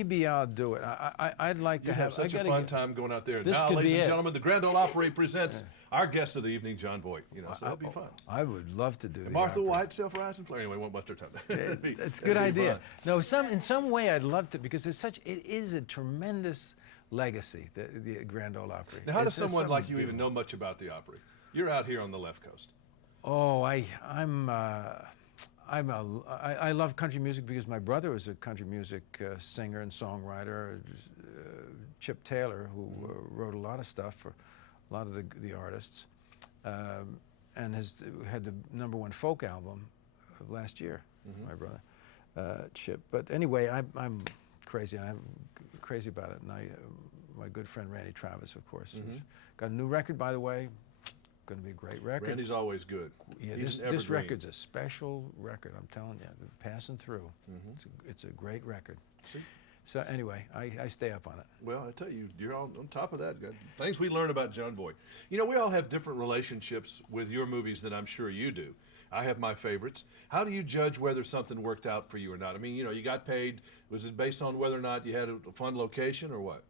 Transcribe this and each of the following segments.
Maybe I'll do it. I'd like to You have such a fun time going out there. This Now, could ladies be and it. gentlemen, the Grand Ole Opry presents our guest of the evening, Jon Voight. You know, so it'll be fun. I would love to do And the Martha opera. White, self-rising flame. Anyway, won't bust her time. It's a good idea. No, in some way I'd love to, because it is a tremendous legacy, the Grand Ole Opry. Now, how does someone like you even know much about the Opry? You're out here on the left coast. Oh, I love country music because my brother was a country music singer and songwriter. Chip Taylor, who wrote a lot of stuff for a lot of the artists, and has had the #1 folk album of last year. My brother, Chip. But anyway, I'm crazy, and I'm crazy about it. And my good friend Randy Travis, of course, has got a new record, by the way. Going to be a great record. Randy's always good. Yeah, this record's a special record, I'm telling you. Passing through. It's a great record. See? So anyway, I stay up on it. Well, I tell you, you're on top of that. Things we learn about Jon Voight. You know, we all have different relationships with your movies that I'm sure you do. I have my favorites. How do you judge whether something worked out for you or not? I mean, you know, you got paid. Was it based on whether or not you had a fun location or what?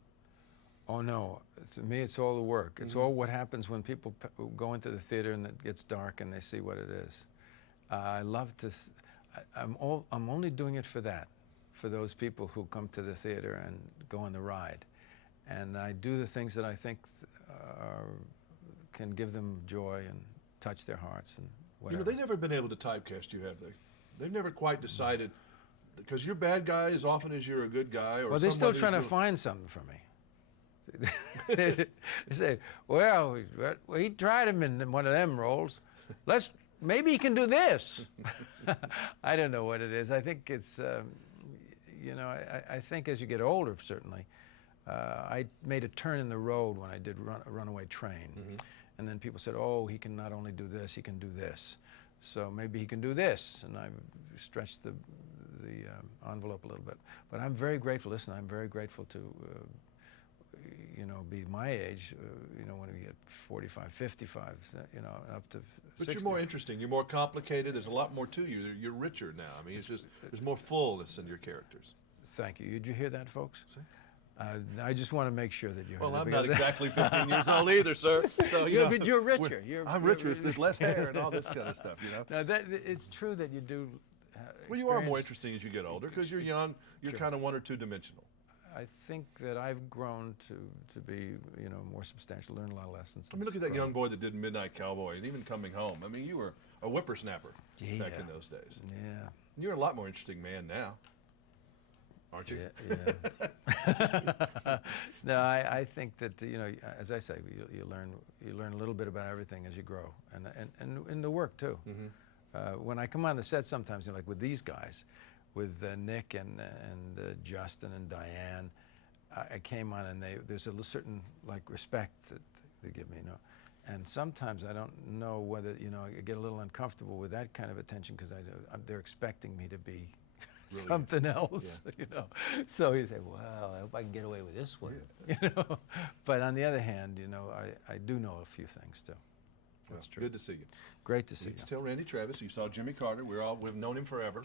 Oh no, to me it's all the work. It's all what happens when people go into the theater and it gets dark and they see what it is. I love to. I'm only doing it for that, for those people who come to the theater and go on the ride, and I do the things that I think can give them joy and touch their hearts and whatever. You know, they've never been able to typecast you, have they? They've never quite decided, because you're bad guy as often as you're a good guy. Or well, they're still trying to find something for me. They say, well, he tried him in one of them roles. Maybe he can do this. I don't know what it is. I think it's, you know, I think as you get older, certainly, I made a turn in the road when I did Runaway Train. And then people said, oh, he can not only do this, he can do this. So maybe he can do this. And I stretched the envelope a little bit. But I'm very grateful. Listen, I'm very grateful to you know, be my age, you know, when we get 45, 55, you know, up to 60. But you're more interesting. You're more complicated. There's a lot more to you. You're richer now. I mean, it's just, there's more fullness in your characters. Thank you. Did you hear that, folks? See? I just want to make sure that you heard Well, it. I'm not exactly 15 years old either, sir. So, you know, but you're richer. I'm richer. There's less hair and all this kind of stuff, you know? No, it's true that you do Well, you are more interesting as you get older because you're young. You're kind of 1 or 2 dimensional. I think that I've grown to be, you know, more substantial, learn a lot of lessons. I mean, look at that young boy that did Midnight Cowboy and even Coming Home. I mean, you were a whippersnapper back in those days. Yeah. You're a lot more interesting man now, aren't you? Yeah. No, I think that, you know, as I say, you learn a little bit about everything as you grow, and in the work too. When I come on the set, sometimes, you know, like with these guys, with Nick and Justin and Diane, I came on and there's a certain like respect that they give me, you know. And sometimes I don't know whether, you know, I get a little uncomfortable with that kind of attention because they're expecting me to be really? Something else, you know. So you say, well, I hope I can get away with this one, you know. But on the other hand, you know, I do know a few things too. That's true. Good to see you. Great to see you. Tell Randy Travis, you saw Jimmy Carter. We've known him forever.